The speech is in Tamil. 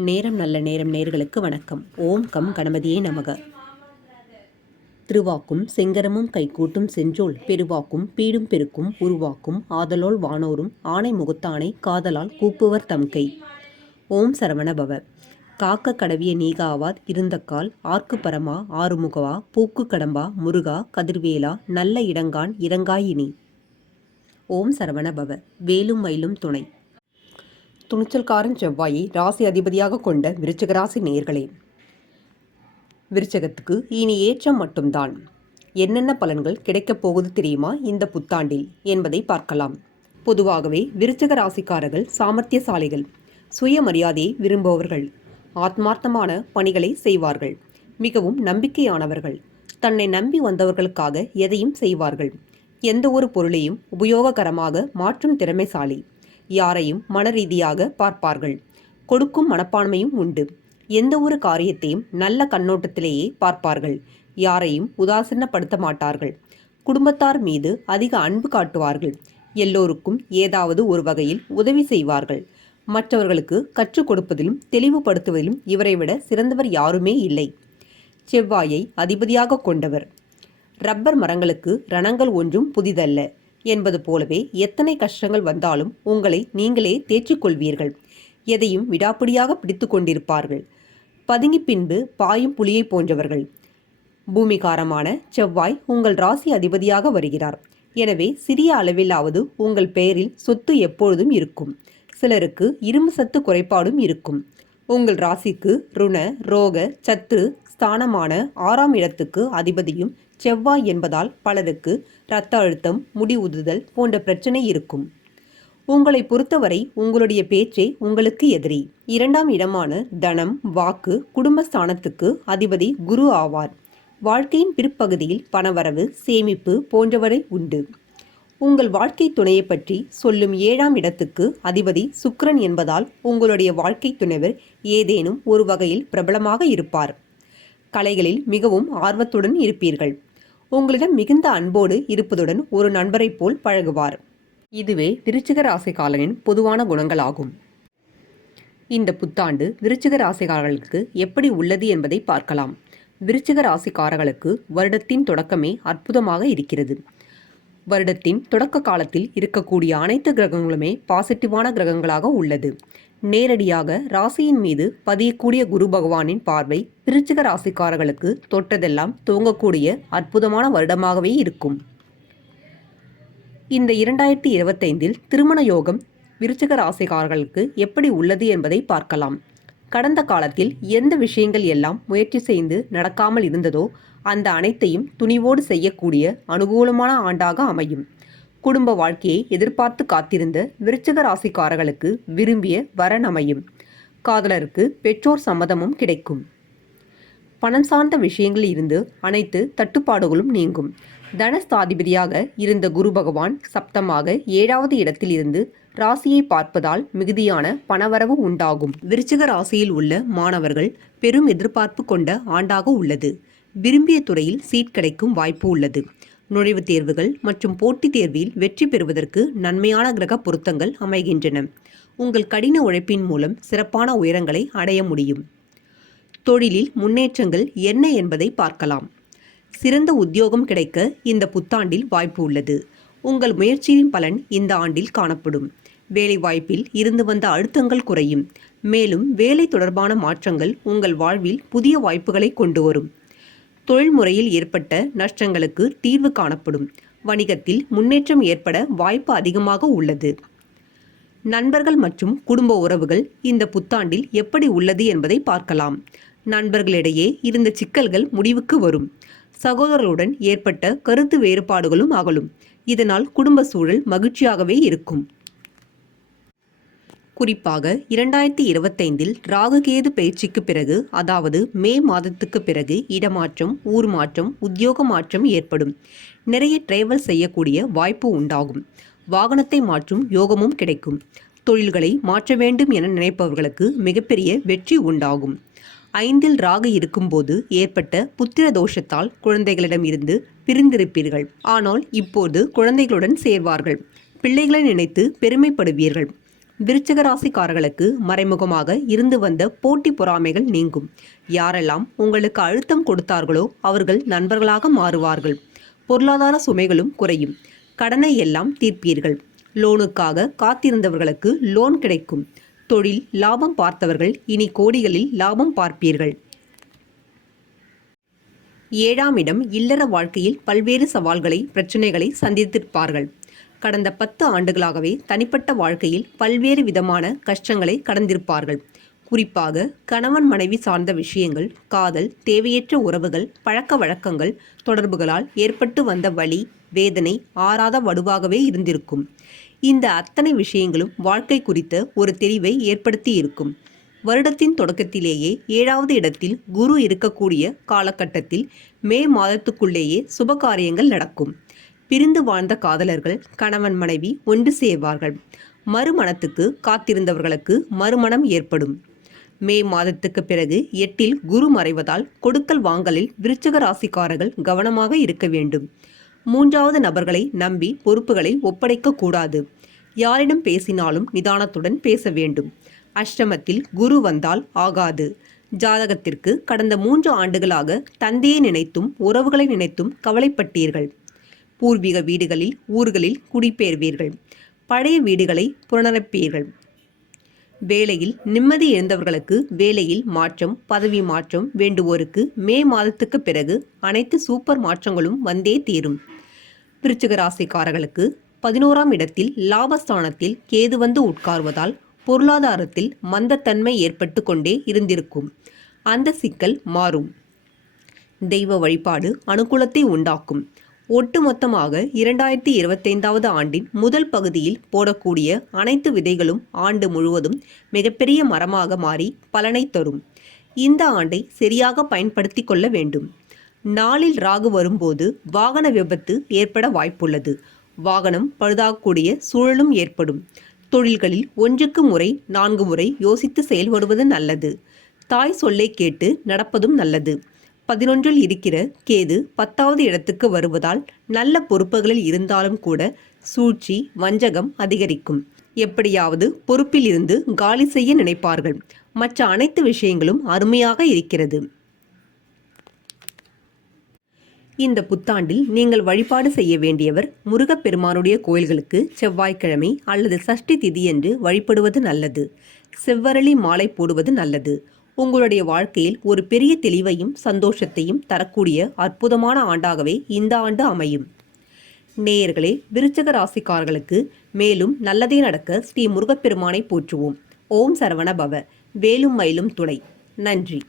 நேரம் நல்ல நேரம் நேர்களுக்கு வணக்கம். ஓம் கம் கணபதியே நமக. திருவாக்கும் செங்கரமும் கைகூட்டும் செஞ்சோல் பெருவாக்கும் பீடும் பெருக்கும் உருவாக்கும் ஆதலோல் வானோரும் ஆணை முகத்தானை காதலால் கூப்புவர் தம்கை ஓம் சரவண பவ காக்க கடவிய நீகாவாத் இருந்தக்கால் ஆர்க்கு பரமா ஆறுமுகவா பூக்கு கடம்பா முருகா கதிர்வேலா நல்ல இடங்கான் இறங்காயினி ஓம் சரவண பவ வேலும் மயிலும் துணை. துணிச்சல்காரன் செவ்வாயை ராசி அதிபதியாக கொண்ட விருச்சிக ராசி நேயர்களே. விருச்சகத்துக்கு இனி ஏற்றம் மட்டும்தான். என்னென்ன பலன்கள் கிடைக்கப் போகுது தெரியுமா இந்த புத்தாண்டில் என்பதை பார்க்கலாம். பொதுவாகவே விருச்சக ராசிக்காரர்கள் சாமர்த்தியசாலிகள் சுயமரியாதையை விரும்புபவர்கள் ஆத்மார்த்தமான பணிகளை செய்வார்கள் மிகவும் நம்பிக்கையானவர்கள் தன்னை நம்பி வந்தவர்களுக்காக எதையும் செய்வார்கள் எந்த ஒரு பொருளையும் உபயோககரமாக மாற்றும் திறமைசாலி. யாரையும் மனரீதியாக பார்ப்பார்கள். கொடுக்கும் மனப்பான்மையும் உண்டு. எந்த ஒரு காரியத்தையும் நல்ல கண்ணோட்டத்திலேயே பார்ப்பார்கள். யாரையும் உதாசீனப்படுத்த மாட்டார்கள். குடும்பத்தார் மீது அதிக அன்பு காட்டுவார்கள். எல்லோருக்கும் ஏதாவது ஒரு வகையில் உதவி செய்வார்கள். மற்றவர்களுக்கு கற்றுக் கொடுப்பதிலும் தெளிவுபடுத்துவதிலும் இவரை விட சிறந்தவர் யாருமே இல்லை. செவ்வாயை அதிபதியாக கொண்டவர். ரப்பர் மரங்களுக்கு ரணங்கள் ஒன்றும் புதிதல்ல. என்பது போலவே எத்தனை கஷ்டங்கள் வந்தாலும் உங்களை நீங்களே தேற்றிக்கொள்வீர்கள். எதையும் விடாப்பிடியாக பிடித்து கொண்டிருப்பார்கள். பதுங்கி பின்பு பாயும் புலியை போன்றவர்கள். பூமிகாரமான செவ்வாய் உங்கள் ராசி அதிபதியாக வருகிறார். எனவே சிறிய அளவிலாவது உங்கள் பெயரில் சொத்து எப்பொழுதும் இருக்கும். சிலருக்கு இரும்பு சத்து குறைபாடும் இருக்கும். உங்கள் ராசிக்கு ருண ரோக சத்ரு ஸ்தானமான ஆறாம் இடத்துக்கு அதிபதியும் செவ்வாய் என்பதால் பலருக்கு இரத்த அழுத்தம் முடி உதுதல் போன்ற பிரச்சனை இருக்கும். உங்களை பொறுத்தவரை உங்களுடைய பேச்சே உங்களுக்கு எதிரி. இரண்டாம் இடமான தனம் வாக்கு குடும்பஸ்தானத்துக்கு அதிபதி குரு ஆவார். வாழ்க்கையின் பிற்பகுதியில் பணவரவு சேமிப்பு போன்றவரை உண்டு. உங்கள் வாழ்க்கை துணையை பற்றி சொல்லும் ஏழாம் இடத்துக்கு அதிபதி சுக்கிரன் என்பதால் உங்களுடைய வாழ்க்கை துணைவர் ஏதேனும் ஒரு வகையில் பிரபலமாக இருப்பார். கலைகளில் மிகவும் ஆர்வத்துடன் இருப்பீர்கள். உங்களிடம் மிகுந்த அன்போடு இருப்பதுடன் ஒரு நண்பரைப் போல் பழகுவார். இதுவே விருச்சிக ராசிக்காரனின் பொதுவான குணங்களாகும். இந்த புத்தாண்டு விருச்சிக ராசிக்காரர்களுக்கு எப்படி உள்ளது என்பதை பார்க்கலாம். விருச்சிக ராசிக்காரர்களுக்கு வருடத்தின் தொடக்கமே அற்புதமாக இருக்கிறது. வருடத்தின் தொடக்க காலத்தில் இருக்கக்கூடிய அனைத்து கிரகங்களுமே பாசிட்டிவான கிரகங்களாக உள்ளது. நேரடியாக ராசியின் மீது பதியக்கூடிய குரு பகவானின் பார்வை விருச்சிக ராசிக்காரர்களுக்கு தொட்டதெல்லாம் துவங்கக்கூடிய அற்புதமான வருடமாகவே இருக்கும். இந்த இரண்டாயிரத்தி இருபத்தைந்தில் திருமண யோகம் விருச்சிக ராசிக்காரர்களுக்கு எப்படி உள்ளது என்பதை பார்க்கலாம். கடந்த காலத்தில் எந்த விஷயங்கள் எல்லாம் முயற்சி செய்து நடக்காமல் இருந்ததோ அந்த அனைத்தையும் துணிவோடு செய்யக்கூடிய அனுகூலமான ஆண்டாக அமையும். குடும்ப வாழ்க்கையை எதிர்பார்த்து காத்திருந்த விருச்சக ராசிக்காரர்களுக்கு விரும்பிய வரன் அமையும். காதலருக்கு பெற்றோர் சம்மதமும் கிடைக்கும். பணம் சார்ந்த விஷயங்களில் இருந்து அனைத்து தட்டுப்பாடுகளும் நீங்கும். தனஸ்தாதிபதியாக இருந்த குரு பகவான் சப்தமாக ஏழாவது இடத்தில் இருந்து ராசியை பார்ப்பதால் மிகுதியான பணவரவு உண்டாகும். விருச்சிக ராசியில் உள்ள மாணவர்கள் பெரும் எதிர்பார்ப்பு கொண்ட ஆண்டாக உள்ளது. விரும்பிய துறையில் சீட் கிடைக்கும் வாய்ப்பு உள்ளது. நுழைவுத் தேர்வுகள் மற்றும் போட்டித் தேர்வில் வெற்றி பெறுவதற்கு நன்மையான கிரக பொருத்தங்கள் அமைகின்றன. உங்கள் கடின உழைப்பின் மூலம் சிறப்பான உயரங்களை அடைய முடியும். தொழிலில் முன்னேற்றங்கள் என்ன என்பதை பார்க்கலாம். சிறந்த உத்தியோகம் கிடைக்க இந்த புத்தாண்டில் வாய்ப்பு உள்ளது. உங்கள் முயற்சியின் பலன் இந்த ஆண்டில் காணப்படும். வேலை வாய்ப்பில் இருந்து வந்த அழுத்தங்கள் குறையும். மேலும் வேலை தொடர்பான மாற்றங்கள் உங்கள் வாழ்வில் புதிய வாய்ப்புகளை கொண்டு வரும். தொழில்முறையில் ஏற்பட்ட நஷ்டங்களுக்கு தீர்வு காணப்படும். வணிகத்தில் முன்னேற்றம் ஏற்பட வாய்ப்பு அதிகமாக உள்ளது. நண்பர்கள் மற்றும் குடும்ப உறவுகள் இந்த புத்தாண்டில் எப்படி உள்ளது என்பதை பார்க்கலாம். நண்பர்களிடையே இருந்த சிக்கல்கள் முடிவுக்கு வரும். சகோதரர்களுடன் ஏற்பட்ட கருத்து வேறுபாடுகளும் அகலும். இதனால் குடும்ப சூழல் மகிழ்ச்சியாகவே இருக்கும். குறிப்பாக இரண்டாயிரத்தி இருபத்தைந்தில் ராகுகேது பயிற்சிக்கு பிறகு அதாவது மே மாதத்துக்கு பிறகு இடமாற்றம் ஊர் மாற்றம் உத்தியோக மாற்றம் ஏற்படும். நிறைய டிராவல் செய்யக்கூடிய வாய்ப்பு உண்டாகும். வாகனத்தை மாற்றும் யோகமும் கிடைக்கும். தொழில்களை மாற்ற வேண்டும் என நினைப்பவர்களுக்கு மிகப்பெரிய வெற்றி உண்டாகும். ஐந்தில் ராகு இருக்கும்போது ஏற்பட்ட புத்திர தோஷத்தால் குழந்தைகளிடம் இருந்து பிரிந்திருப்பீர்கள். ஆனால் இப்போது குழந்தைகளுடன் சேர்வார்கள். பிள்ளைகளை நினைத்து பெருமைப்படுவீர்கள். விருச்சக ராசிக்காரர்களுக்கு மறைமுகமாக இருந்து வந்த போட்டி பொறாமைகள் நீங்கும். யாரெல்லாம் உங்களுக்கு அழுத்தம் கொடுத்தார்களோ அவர்கள் நண்பர்களாக மாறுவார்கள். பொருளாதார சுமைகளும் குறையும். கடனை எல்லாம் தீர்ப்பீர்கள். லோனுக்காக காத்திருந்தவர்களுக்கு லோன் கிடைக்கும். தொழில் லாபம் பார்த்தவர்கள் இனி கோடிகளில் லாபம் பார்ப்பீர்கள். ஏழாம் இடம் இல்லற வாழ்க்கையில் பல்வேறு சவால்களை பிரச்சனைகளை சந்தித்திருப்பார்கள். கடந்த பத்து ஆண்டுகளாகவே தனிப்பட்ட வாழ்க்கையில் பல்வேறு விதமான கஷ்டங்களை கடந்திருப்பார்கள். குறிப்பாக கணவன் மனைவி சார்ந்த விஷயங்கள் காதல் தேவையற்ற உறவுகள் பழக்க வழக்கங்கள் தொடர்புகளால் ஏற்பட்டு வந்த வலி வேதனை ஆறாத வடுவாகவே இருந்திருக்கும். இந்த அத்தனை விஷயங்களும் வாழ்க்கை குறித்த ஒரு தெளிவை ஏற்படுத்தி இருக்கும். வருடத்தின் தொடக்கத்திலேயே ஏழாவது இடத்தில் குரு இருக்கக்கூடிய காலகட்டத்தில் மே மாதத்துக்குள்ளேயே சுபகாரியங்கள் நடக்கும். பிரிந்து வாழ்ந்த காதலர்கள் கணவன் மனைவி ஒன்று சேர்வார்கள். மறுமணத்துக்கு காத்திருந்தவர்களுக்கு மறுமணம் ஏற்படும். மே மாதத்துக்கு பிறகு எட்டில் குரு மறைவதால் கொடுக்கல் வாங்கலில் விருச்சக ராசிக்காரர்கள் கவனமாக இருக்க வேண்டும். மூன்றாவது நபர்களை நம்பி பொறுப்புகளை ஒப்படைக்க கூடாது. யாரிடம் பேசினாலும் நிதானத்துடன் பேச வேண்டும். அஷ்டமத்தில் குரு வந்தால் ஆகாது. ஜாதகத்திற்கு கடந்த மூன்று ஆண்டுகளாக தந்தையை நினைத்தும் உறவுகளை நினைத்தும் கவலைப்பட்டீர்கள். பூர்வீக வீடுகளில் ஊர்களில் குடிபெயர்வீர்கள். பழைய வீடுகளை புனரப்பீர்கள் வேலையில் நிம்மதி இருந்தவர்களுக்கு வேலையில் மாற்றம் பதவி மாற்றம் வேண்டுவோருக்கு மே மாதத்துக்கு பிறகு அனைத்து சூப்பர் மாற்றங்களும் வந்தே தீரும். விருச்சிக ராசிக்காரர்களுக்கு பதினோராம் இடத்தில் லாபஸ்தானத்தில் கேது வந்து உட்கார்வதால் பொருளாதாரத்தில் மந்தத்தன்மை ஏற்பட்டு கொண்டே இருந்திருக்கும். அந்த சிக்கல் மாறும். தெய்வ வழிபாடு அனுகூலத்தை உண்டாக்கும். ஒட்டுமொத்தமாக இரண்டாயிரத்தி இருபத்தைந்தாவது ஆண்டின் முதல் பகுதியில் போடக்கூடிய அனைத்து விதைகளும் ஆண்டு முழுவதும் மிகப்பெரிய மரமாக மாறி பலனை தரும். இந்த ஆண்டை சரியாக பயன்படுத்தி கொள்ள வேண்டும். நாளில் ராகு வரும்போது வாகன விபத்து ஏற்பட வாய்ப்புள்ளது. வாகனம் பழுதாகக்கூடிய சூழலும் ஏற்படும். தொழில்களில் ஒன்றுக்கு முறை நான்கு முறை யோசித்து செயல்படுவது நல்லது. தாய் சொல்லை கேட்டு நடப்பதும் நல்லது. பதினொன்றில் இருக்கிற கேது பத்தாவது இடத்துக்கு வருவதால் நல்ல பொறுப்புகளில் இருந்தாலும் கூட சூழ்ச்சி வஞ்சகம் அதிகரிக்கும். எப்படியாவது பொறுப்பில் இருந்து காலி செய்ய நினைப்பார்கள். மற்ற அனைத்து விஷயங்களும் அருமையாக இருக்கிறது. இந்த புத்தாண்டில் நீங்கள் வழிபாடு செய்ய வேண்டியவர் முருகப்பெருமானுடைய கோயில்களுக்கு செவ்வாய்க்கிழமை அல்லது சஷ்டி திதியன்று வழிபடுவது நல்லது. செவ்வரளி மாலை போடுவது நல்லது. உங்களுடைய வாழ்க்கையில் ஒரு பெரிய தெளிவையும் சந்தோஷத்தையும் தரக்கூடிய அற்புதமான ஆண்டாகவே இந்த ஆண்டு அமையும். நேயர்களே விருச்சக ராசிக்காரர்களுக்கு மேலும் நல்லதே நடக்க ஸ்ரீ முருகப்பெருமானை போற்றுவோம். ஓம் சரவண பவ வேலும் மயிலும் துணை நன்றி.